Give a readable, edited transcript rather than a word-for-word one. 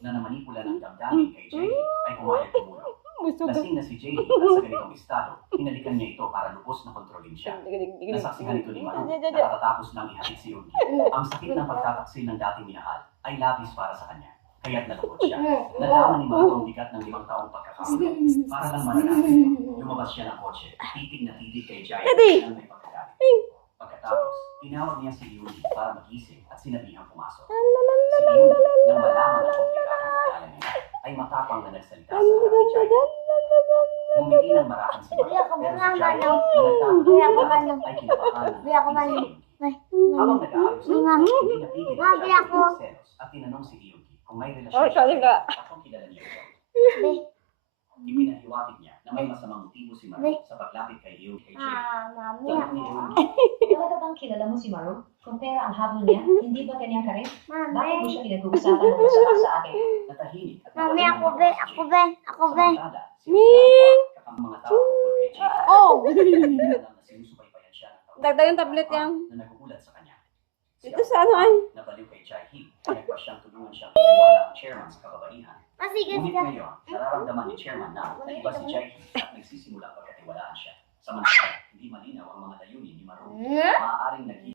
na namanipula ng damdamin kay JD ay pumayag tumulong. Lasing na si JD at sa ganitong estado, hinalikan niya ito para lubos na kontrolin siya. Nasaksihan ito ni Maru na katatapos nang ihatid si Yogi. Ang sakit ng pagtataksil ng dating minahal ay labis para sa kanya, kaya't nalungkot siya. Nalaman ni Maru ang bigat ng 5 taong pagkakaroon. Para lang mananakit ito, lumabas siya ng kotse, titig na titig kay JD nang may pagkagalit. Pagkatapos, tinawag niya si Yogi para magising at sinabihang pumasok. Si Yogi, nang malaman ang komplikadong pagkala niya, ay matapang na nagsalita sa harap ni Jai. Ngumiti ng marahan si Maru, pero si Jai na nagtatapos ay kinabahan ng Yogi. Habang nag-aayos na, hindi napigil si Jai ng selos at tinanong si Yogi kung may relasyon siya at kung kilala niya ito. Ipinahiwatig niya na may masamang motibo si Maru sa paglapit kay Yogi kay Jai. Tanong ni Yogi, talaga bang kilala mo si Maru? Kung pera ang habol niya, hindi ba kanyang karin? Bakit mo siya pinag-uusapan ng masarap sa akin? Natahimik at Mami, nawalan ako ng be, mga ako be, ako be. samantala, si Maru kakang mga tao tungkol kay Jai. Oh! Alam na sinusubaybayan siya ng tao Dagdag yung tablet yan. na nagugulat sa kanya. Dito sa ano ay? Nabaliw kay Jai Hee, nagpa siyang tulungan siyang iwala ang chairman sa kababaihan. Masigas Ngunit ka. ngayon, nararamdaman ni chairman na iba si Jai Hee at nagsisimula pagkatiwalaan siya. Samantala, hindi malinaw ang mga layunin ni Maru. Maaaring naging